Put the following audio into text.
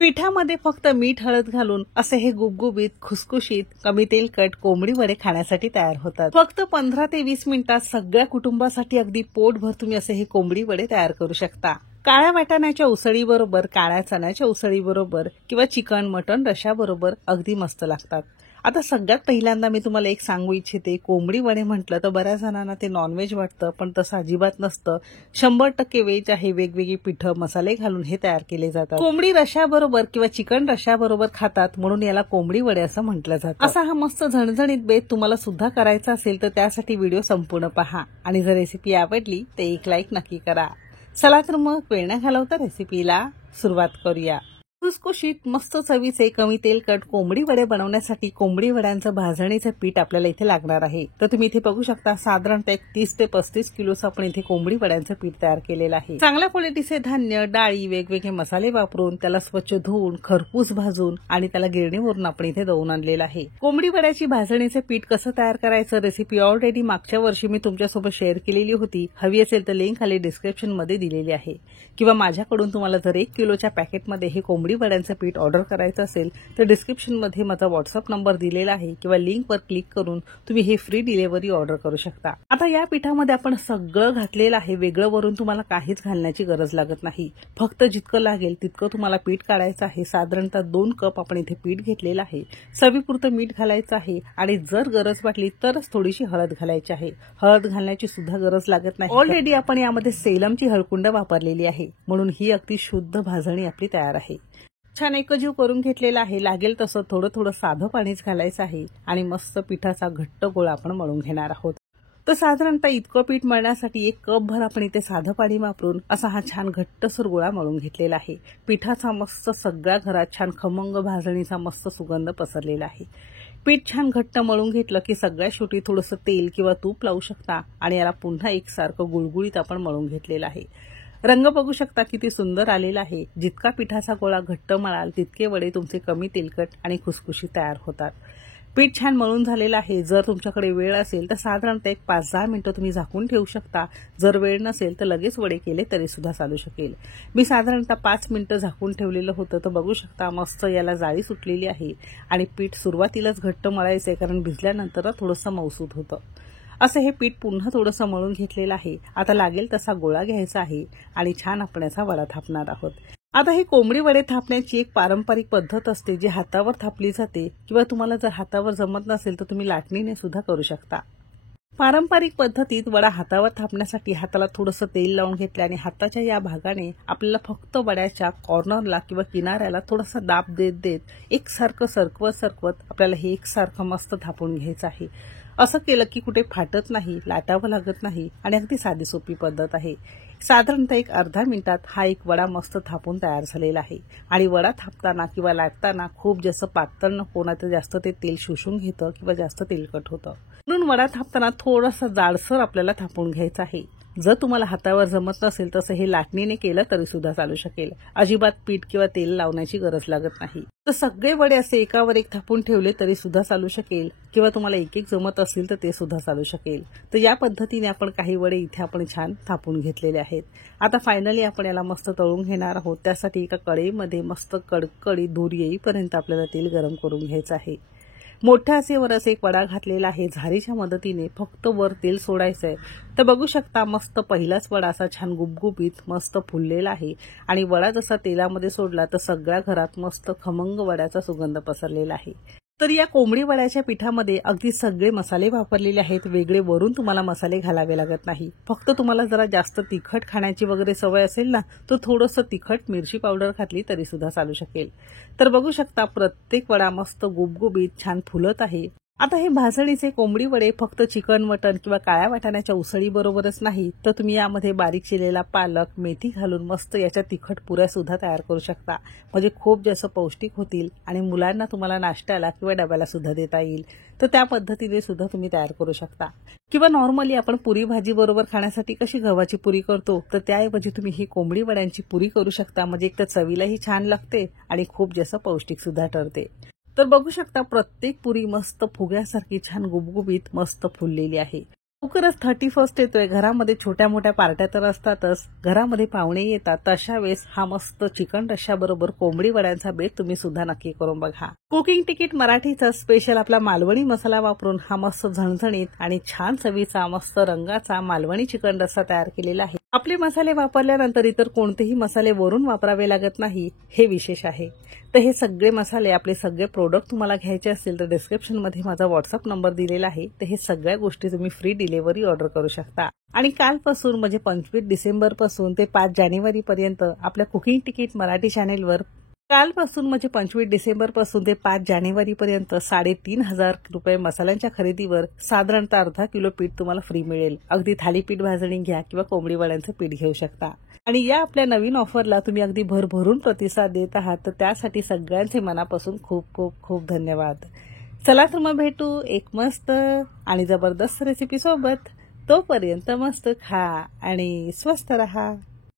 पिठामध्ये फक्त मीठ हळद घालून असे हे गुबगुबीत खुसखुशीत कमी तेलकट कोंबडी वडे खाण्यासाठी तयार होतात। फक्त 15 ते 20 मिनिटात सगळ्या कुटुंबासाठी अगदी पोटभर तुम्ही असे हे कोंबडी वडे तयार करू शकता। काळ्या वाटाण्याच्या उसळीबरोबर, काळ्या चण्याच्या उसळीबरोबर किंवा चिकन मटण रश्याबरोबर अगदी मस्त लागतात। आता सगळ्यात पहिल्यांदा मी तुम्हाला एक सांगू इच्छिते, कोंबडी वडे म्हटलं तर बऱ्याच जणांना ते नॉनव्हेज वाटतं, पण तसं अजिबात नसतं। 100% व्हेज आहे। वेगवेगळी पिठं मसाले घालून हे तयार केले जातात। कोंबडी रश्याबरोबर किंवा चिकन रश्याबरोबर खातात म्हणून याला कोंबडी वडे असं म्हटलं जातं। असा हा मस्त झणझणीत बेत तुम्हाला सुद्धा करायचा असेल तर त्यासाठी व्हिडिओ संपूर्ण पहा आणि जर रेसिपी आवडली तर एक लाईक नक्की करा। चला तर मग वेळ न घालवता रेसिपीला सुरुवात करूया। खुसखुशीत मस्त चवीचे कमी तेलकट कोंबडी वडे बनवण्यासाठी कोंबडी वड्यांचं भाजणीचं पीठ आपल्याला इथे लागणार आहे। तर तुम्ही इथे बघू शकता साधारणतः 30 ते 35 किलोचं आपण इथे कोंबडी वड्यांचं पीठ तयार केलेलं आहे। चांगल्या क्वालिटीचे धान्य, डाळी, वेगवेगळे मसाले वापरून त्याला स्वच्छ धुवून खरपूस भाजून आणि त्याला गिरणीवरून आपण इथे दळून आणलेलं आहे। कोंबडी वड्याची भाजणीचे पीठ कसं तयार करायचं रेसिपी ऑलरेडी मागच्या वर्षी मी तुमच्यासोबत शेअर केलेली होती। हवी असेल तर लिंक खाली डिस्क्रिप्शन मध्ये दिलेली आहे, किंवा माझ्याकडून तुम्हाला जर 1 किलोच्या पॅकेटमध्ये हे कोंबडी वड्यांचं पीठ ऑर्डर करायचं असेल तर डिस्क्रिप्शन मध्ये माझा व्हॉट्सअप नंबर दिलेला आहे, किंवा लिंकवर क्लिक करून तुम्ही हे फ्री डिलिव्हरी ऑर्डर करू शकता। आता या पिठामध्ये आपण सगळं घातलेलं आहे, वेगळं वरून तुम्हाला काहीच घालण्याची गरज लागत नाही। फक्त जितकं लागेल तितकं तुम्हाला पीठ काढायचं आहे। साधारणतः 2 कप आपण इथे पीठ घेतलेलं आहे। चवीपुरतं मीठ घालायचं आहे आणि जर गरज वाटली तरच थोडीशी हळद घालायची आहे। हळद घालण्याची सुद्धा गरज लागत नाही। ऑलरेडी आपण यामध्ये सेलमची हळकुंड वापरलेली आहे, म्हणून ही अगदी शुद्ध भाजणी आपली तयार आहे। छान एकजीव करून घेतलेला आहे। लागेल तसं थोडं थोडं साधं पाणीच घालायचं आहे आणि मस्त पिठाचा घट्ट गोळा आपण मळून घेणार आहोत। तर साधारणतः इतकं पीठ मळण्यासाठी 1 कप भर आपण इथे साधं पाणी वापरून असा हा छान घट्टसर गोळा मळून घेतलेला आहे। पिठाचा मस्त सगळ्या घरात छान खमंग भाजणीचा मस्त सुगंध पसरलेला आहे। पीठ छान घट्ट मळून घेतलं की सगळ्या शेवटी थोडंसं तेल किंवा तूप लावू शकता आणि याला पुन्हा एकसारखं गुळगुळीत आपण मळून घेतलेलं आहे। रंग बघू शकता किती सुंदर आलेला आहे। जितका पिठाचा गोळा घट्ट मळाल तितके वडे तुमचे कमी तेलकट आणि खुसखुशीत तयार होतात। पीठ छान मळून झालेलं आहे। जर तुमच्याकडे वेळ असेल तर साधारणतः 5-10 मिनिटं तुम्ही झाकून ठेवू शकता। जर वेळ नसेल तर लगेच वडे केले तरी सुद्धा चालू शकेल। मी साधारणतः 5 मिनिटं झाकून ठेवलेलं होतं, तर बघू शकता मस्त याला जाळी सुटलेली आहे आणि पीठ सुरुवातीलाच घट्ट मळायचं आहे, कारण भिजल्यानंतर थोडंसं मऊसूत होतं। असं हे पीठ पुन्हा थोडंसं मळून घेतलेलं आहे। आता लागेल तसा गोळा घ्यायचा आहे आणि छान आपण याचा वडा थापणार आहोत। आता ही कोंबडी वडे थापण्याची एक पारंपरिक पद्धत असते जी हातावर थापली जाते, किंवा तुम्हाला जर हातावर जमत नसेल तर तुम्ही लाटणीने सुद्धा करू शकता। पारंपरिक पद्धतीत वडा हातावर थापण्यासाठी हाताला थोडंसं तेल लावून घेतलं आणि हाताच्या या भागाने आपल्याला फक्त वड्याच्या कॉर्नरला किंवा किनाऱ्याला थोडासा दाब देत देत एकसारखं सरकवत आपल्याला हे एकसारखं मस्त थापून घ्यायचं आहे। असं केलं की कुठे फाटत नाही, लाटावं लागत नाही आणि अगदी साधी सोपी पद्धत आहे। साधारणतः एक अर्धा मिनिटात हा एक वडा मस्त थापून तयार झालेला आहे। आणि वडा थापताना किंवा लाटताना खूप जास्त पातळ नको, ना तर जास्त ते तेल शोषून घेतं किंवा जास्त तेलकट होतं। म्हणून वडा थापताना थोडासा जाडसर आपल्याला थापून घ्यायचा आहे। जर तुम्हाला हातावर जमत नसेल तसं हे लाटणीने केलं तरी सुद्धा चालू शकेल। अजिबात पीठ किंवा तेल लावण्याची गरज लागत नाही। तर सगळे वडे असे एकावर एक थापून ठेवले तरी सुद्धा चालू शकेल, किंवा तुम्हाला एक एक जमत असेल तर ते सुद्धा चालू शकेल। तर या पद्धतीने आपण काही वडे इथे आपण छान थापून घेतलेले आहेत। आता फायनली आपण याला मस्त तळून घेणार आहोत। त्यासाठी एका कढईमध्ये मस्त कडकडीत धूर येईपर्यंत आपल्याला तेल गरम करून घ्यायचं आहे। मोठ्या आचेवर असे एक वडा घातलेला आहे। झारीच्या मदतीने फक्त वर तेल सोडायचं आहे। तर बघू शकता मस्त पहिलाच वडा असा छान गुबगुबीत मस्त फुललेला आहे आणि वडा जसा तेलामध्ये सोडला तर सगळ्या घरात मस्त खमंग वड्याचा सुगंध पसरलेला आहे। तर या कोंबडी वड्याच्या पिठामध्ये अगदी सगळे मसाले वापरलेले आहेत। वेगळे वरून तुम्हाला मसाले घालावे लागत नाही। फक्त तुम्हाला जरा जास्त तिखट खाण्याची वगैरे सवय असेल ना, तर थोडंसं तिखट मिरची पावडर घातली तरी सुद्धा चालू शकेल। तर बघू शकता प्रत्येक वडा मस्त गुबगुबीत छान फुलत आहे। आता हे भाजणीचे कोंबडी वडे फक्त चिकन मटण किंवा काळ्या वाटाण्याच्या उसळी बरोबरच नाही, तर तुम्ही यामध्ये बारीक चिरलेला पालक, मेथी घालून मस्त याच्या तिखट पुऱ्या सुद्धा तयार करू शकता। म्हणजे खूप जास्त पौष्टिक होतील आणि मुलांना तुम्हाला नाश्त्याला किंवा डब्याला सुद्धा देता येईल। तर त्या पद्धतीने सुद्धा तुम्ही तयार करू शकता। किंवा नॉर्मली आपण पुरी भाजी बरोबर खाण्यासाठी कशी गव्हाची पुरी करतो, तर त्याऐवजी तुम्ही ही कोंबडी वड्यांची पुरी करू शकता। म्हणजे एक तर चवीलाही छान लागते आणि खूप जास्त पौष्टिक सुद्धा ठरते। तर बघू शकता प्रत्येक पुरी मस्त फुग्यासारखी छान गुबगुबीत मस्त फुललेली आहे। लवकरच 31 येतोय. घरामध्ये छोट्या मोठ्या पार्ट्या तर असतातच, घरामध्ये पाहुणे येतात. तशा वेळेस हा मस्त चिकन रश्श्याबरोबर कोंबडी वड्यांचा बेत तुम्ही सुद्धा नक्की करून बघा. कुकिंग तिकीट मराठीचा स्पेशल आपला मालवणी मसाला वापरून हा मस्त झणझणीत आणि छान चवीचा मस्त रंगाचा मालवणी चिकन रस्सा तयार केलेला आहे. आपले मसाले वापरल्यानंतर इतर कोणतेही मसाले वरून वापरावे लागत नाही, हे विशेष आहे. तर हे सगळे मसाले, आपले सगळे प्रोडक्ट तुम्हाला घ्यायचे असतील तर डिस्क्रिप्शनमध्ये माझा व्हॉट्सअप नंबर दिलेला आहे. तर हे सगळ्या गोष्टी तुम्ही फ्री डिलिव्हरी ऑर्डर करू शकता. आणि कालपासून म्हणजे 25 डिसेंबर पासून ते 5 जानेवारी पर्यंत आपल्या कुकिंग तिकीट मराठी चॅनेलवर कालपासून म्हणजे 25 डिसेंबर पासून ते 5 जानेवारी पर्यंत 3,500 रुपये मसाल्यांच्या खरेदीवर साधारणतः अर्धा किलो पीठ तुम्हाला फ्री मिळेल. अगदी थालीपीठ भाजणी घ्या किंवा कोंबडी वड्यांचं पीठ घेऊ शकता. आणि या आपल्या नवीन ऑफरला तुम्ही अगदी भरभरून प्रतिसाद देत आहात, तर त्यासाठी सगळ्यांचे मनापासून खूप खूप खूप धन्यवाद. चला तर मग भेटू एक मस्त आणि जबरदस्त रेसिपी सोबत. तोपर्यंत मस्त खा आणि स्वस्त रहा.